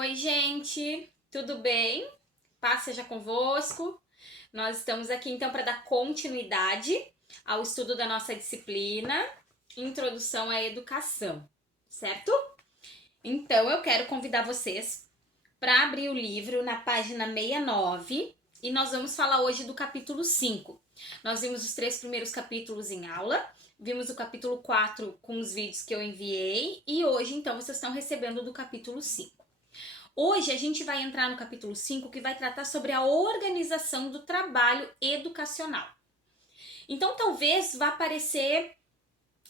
Oi, gente, tudo bem? Paz seja convosco. Nós estamos aqui então para dar continuidade ao estudo da nossa disciplina Introdução à Educação, certo? Então eu quero convidar vocês para abrir o livro na página 69 e nós vamos falar hoje do capítulo 5. Nós vimos os 3 primeiros capítulos em aula, vimos o capítulo 4 com os vídeos que eu enviei e hoje então vocês estão recebendo do capítulo 5. Hoje a gente vai entrar no capítulo 5, que vai tratar sobre a organização do trabalho educacional. Então talvez vá parecer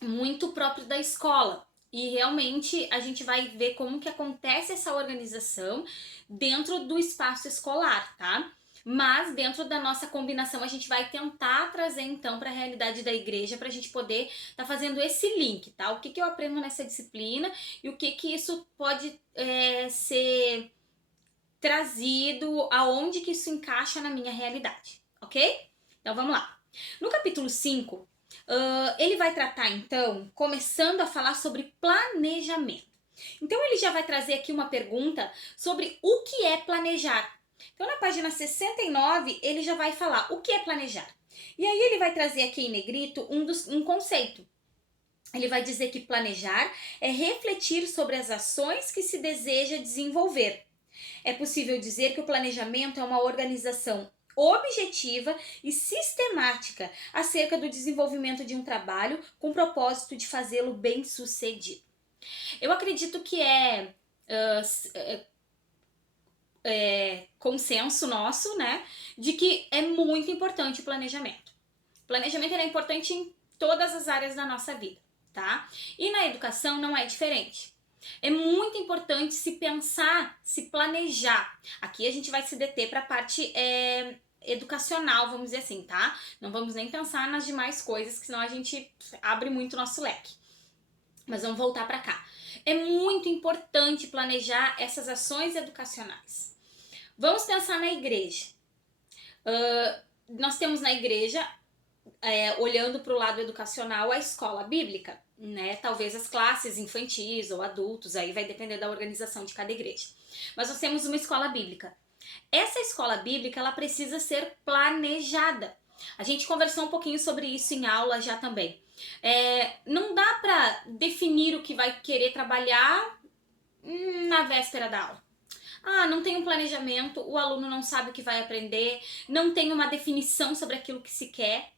muito próprio da escola, e realmente a gente vai ver como que acontece essa organização dentro do espaço escolar, tá? Mas dentro da nossa combinação a gente vai tentar trazer então para a realidade da igreja para a gente poder estar fazendo esse link, tá? O que eu aprendo nessa disciplina e o que isso pode ser trazido, aonde que isso encaixa na minha realidade, ok? Então vamos lá. No capítulo 5, ele vai tratar então, começando a falar sobre planejamento. Então ele já vai trazer aqui uma pergunta sobre o que é planejar. Então na página 69 ele já vai falar o que é planejar. E aí ele vai trazer aqui em negrito um conceito. Ele vai dizer que planejar é refletir sobre as ações que se deseja desenvolver. É possível dizer que o planejamento é uma organização objetiva e sistemática acerca do desenvolvimento de um trabalho com o propósito de fazê-lo bem-sucedido. Eu acredito que consenso nosso, né, de que é muito importante o planejamento. O planejamento é importante em todas as áreas da nossa vida, tá? E na educação não é diferente. É muito importante se pensar, se planejar. Aqui a gente vai se deter para a parte educacional, vamos dizer assim, tá? Não vamos nem pensar nas demais coisas, que senão a gente abre muito o nosso leque. Mas vamos voltar para cá. É muito importante planejar essas ações educacionais. Vamos pensar na igreja. Nós temos na igreja, olhando para o lado educacional, a escola bíblica, né? Talvez as classes infantis ou adultos, aí vai depender da organização de cada igreja. Mas nós temos uma escola bíblica. Essa escola bíblica, ela precisa ser planejada. A gente conversou um pouquinho sobre isso em aula já também. Não dá para definir o que vai querer trabalhar na véspera da aula. Não tem um planejamento, o aluno não sabe o que vai aprender, não tem uma definição sobre aquilo que se quer.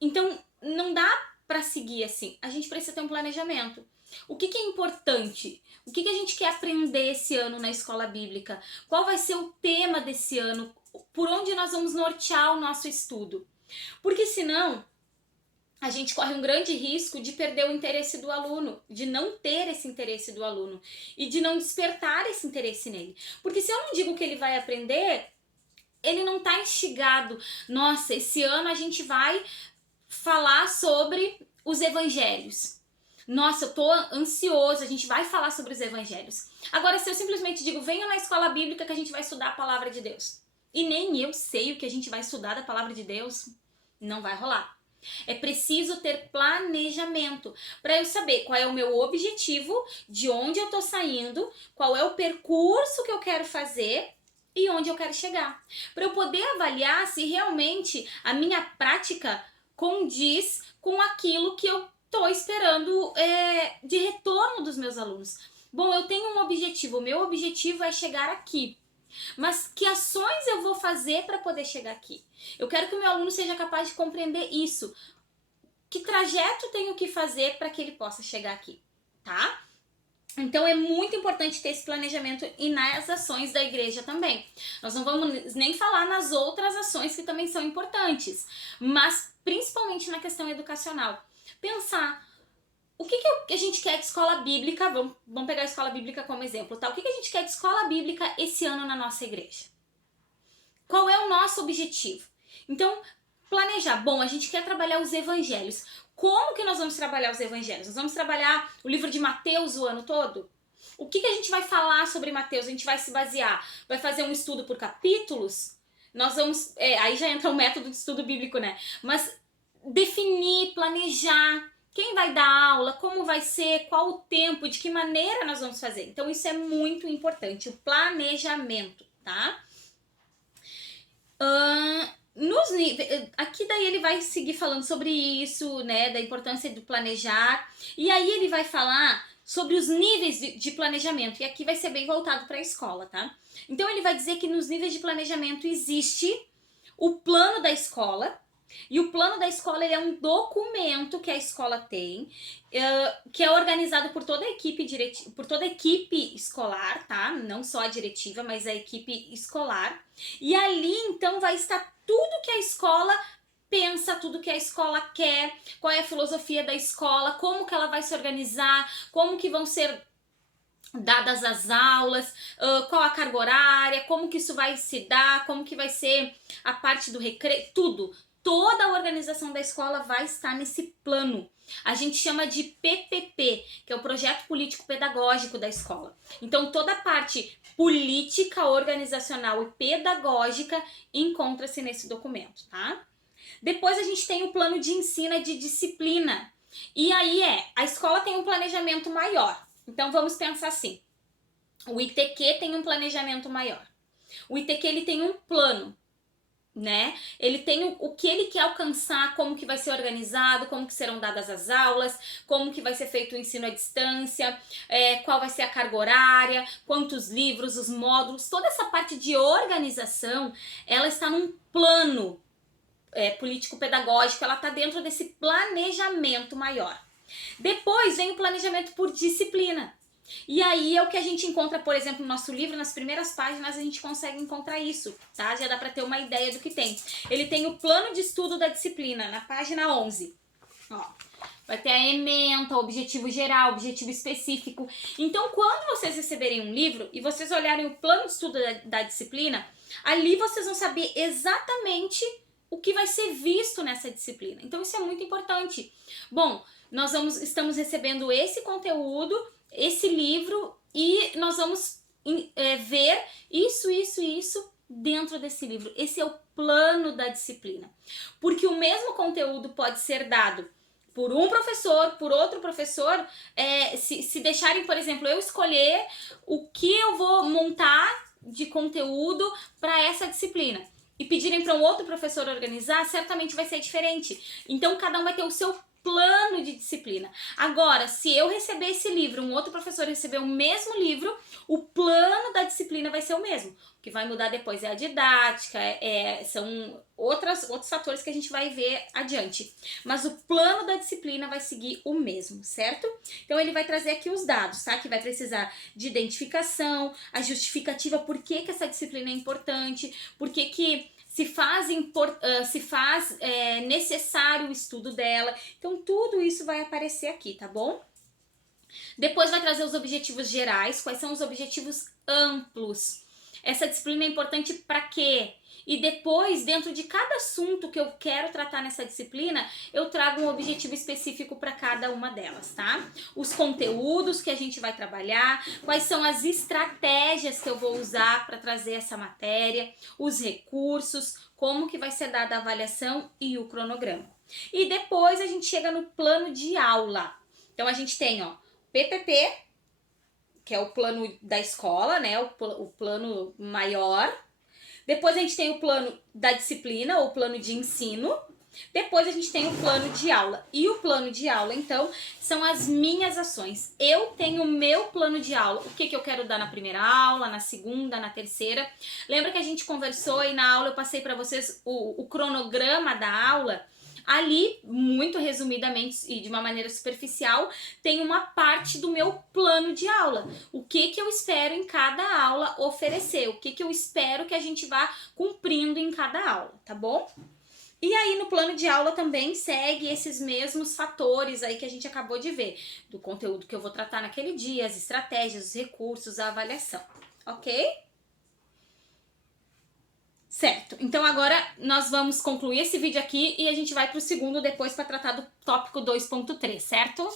Então, não dá para seguir assim. A gente precisa ter um planejamento. O que é importante? O que a gente quer aprender esse ano na escola bíblica? Qual vai ser o tema desse ano? Por onde nós vamos nortear o nosso estudo? Porque senão a gente corre um grande risco de perder o interesse do aluno, de não ter esse interesse do aluno e de não despertar esse interesse nele. Porque se eu não digo que ele vai aprender, ele não está instigado. Nossa, esse ano a gente vai falar sobre os evangelhos. Nossa, eu tô ansioso, a gente vai falar sobre os evangelhos. Agora, se eu simplesmente digo, venha na escola bíblica que a gente vai estudar a palavra de Deus, e nem eu sei o que a gente vai estudar da palavra de Deus, não vai rolar. É preciso ter planejamento para eu saber qual é o meu objetivo, de onde eu tô saindo, qual é o percurso que eu quero fazer e onde eu quero chegar. Para eu poder avaliar se realmente a minha prática condiz com aquilo que eu estou esperando de retorno dos meus alunos. Bom, eu tenho um objetivo, o meu objetivo é chegar aqui. Mas que ações eu vou fazer para poder chegar aqui? Eu quero que o meu aluno seja capaz de compreender isso. Que trajeto tenho que fazer para que ele possa chegar aqui, tá? Então é muito importante ter esse planejamento e nas ações da igreja também. Nós não vamos nem falar nas outras ações que também são importantes, mas principalmente na questão educacional. Pensar o que a gente quer de escola bíblica, vamos pegar a escola bíblica como exemplo, tá? O que a gente quer de escola bíblica esse ano na nossa igreja? Qual é o nosso objetivo? Então, planejar. Bom, a gente quer trabalhar os evangelhos. Como que nós vamos trabalhar os evangelhos? Nós vamos trabalhar o livro de Mateus o ano todo? O que a gente vai falar sobre Mateus? A gente vai se basear? Vai fazer um estudo por capítulos? Nós vamos... aí já entra o método de estudo bíblico, né? Mas definir, planejar quem vai dar aula, como vai ser, qual o tempo, de que maneira nós vamos fazer. Então isso é muito importante, o planejamento, tá? Aqui daí ele vai seguir falando sobre isso, né, da importância do planejar, e aí ele vai falar sobre os níveis de planejamento, e aqui vai ser bem voltado para a escola, tá? Então ele vai dizer que nos níveis de planejamento existe o plano da escola, e o plano da escola ele é um documento que a escola tem, que é organizado por toda a equipe escolar, tá? Não só a diretiva, mas a equipe escolar. E ali então vai estar tudo que a escola pensa, tudo que a escola quer, qual é a filosofia da escola, como que ela vai se organizar, como que vão ser dadas as aulas, qual a carga horária, como que isso vai se dar, como que vai ser a parte do recreio, tudo. Toda a organização da escola vai estar nesse plano. A gente chama de PPP, que é o Projeto Político Pedagógico da escola. Então, toda a parte política, organizacional e pedagógica encontra-se nesse documento, tá? Depois a gente tem o plano de ensino e de disciplina. E aí a escola tem um planejamento maior. Então, vamos pensar assim. O ITQ tem um planejamento maior. O ITQ ele tem um plano, né? Ele tem o que ele quer alcançar, como que vai ser organizado, como que serão dadas as aulas, como que vai ser feito o ensino à distância, qual vai ser a carga horária, quantos livros, os módulos, toda essa parte de organização, ela está num plano político-pedagógico, ela está dentro desse planejamento maior. Depois vem o planejamento por disciplina. E aí é o que a gente encontra, por exemplo, no nosso livro, nas primeiras páginas a gente consegue encontrar isso, tá? Já dá para ter uma ideia do que tem. Ele tem o plano de estudo da disciplina, na página 11. Ó, vai ter a ementa, objetivo geral, objetivo específico. Então, quando vocês receberem um livro e vocês olharem o plano de estudo da disciplina, ali vocês vão saber exatamente o que vai ser visto nessa disciplina. Então, isso é muito importante. Bom, estamos recebendo esse conteúdo, esse livro, e nós vamos ver isso dentro desse livro. Esse é o plano da disciplina. Porque o mesmo conteúdo pode ser dado por um professor, por outro professor, se deixarem, por exemplo, eu escolher o que eu vou montar de conteúdo para essa disciplina e pedirem para um outro professor organizar, certamente vai ser diferente. Então, cada um vai ter o seu plano de disciplina. Agora, se eu receber esse livro, um outro professor receber o mesmo livro, o plano da disciplina vai ser o mesmo. O que vai mudar depois é a didática, são outros fatores que a gente vai ver adiante. Mas o plano da disciplina vai seguir o mesmo, certo? Então, ele vai trazer aqui os dados, tá? Que vai precisar de identificação, a justificativa, por que essa disciplina é importante, por que se faz necessário o estudo dela. Então, tudo isso vai aparecer aqui, tá bom? Depois vai trazer os objetivos gerais. Quais são os objetivos amplos? Essa disciplina é importante para quê? E depois, dentro de cada assunto que eu quero tratar nessa disciplina, eu trago um objetivo específico para cada uma delas, tá? Os conteúdos que a gente vai trabalhar, quais são as estratégias que eu vou usar para trazer essa matéria, os recursos, como que vai ser dada a avaliação e o cronograma. E depois a gente chega no plano de aula. Então a gente tem, ó, PPP, que é o plano da escola, né? O plano maior. Depois a gente tem o plano da disciplina, ou plano de ensino. Depois a gente tem o plano de aula. E o plano de aula, então, são as minhas ações. Eu tenho o meu plano de aula. O que eu quero dar na primeira aula, na segunda, na terceira. Lembra que a gente conversou e na aula eu passei para vocês o cronograma da aula? Ali, muito resumidamente e de uma maneira superficial, tem uma parte do meu plano de aula. O que eu espero em cada aula oferecer, o que eu espero que a gente vá cumprindo em cada aula, tá bom? E aí no plano de aula também segue esses mesmos fatores aí que a gente acabou de ver, do conteúdo que eu vou tratar naquele dia, as estratégias, os recursos, a avaliação, ok? Certo, então agora nós vamos concluir esse vídeo aqui e a gente vai para o segundo depois para tratar do tópico 2.3, certo?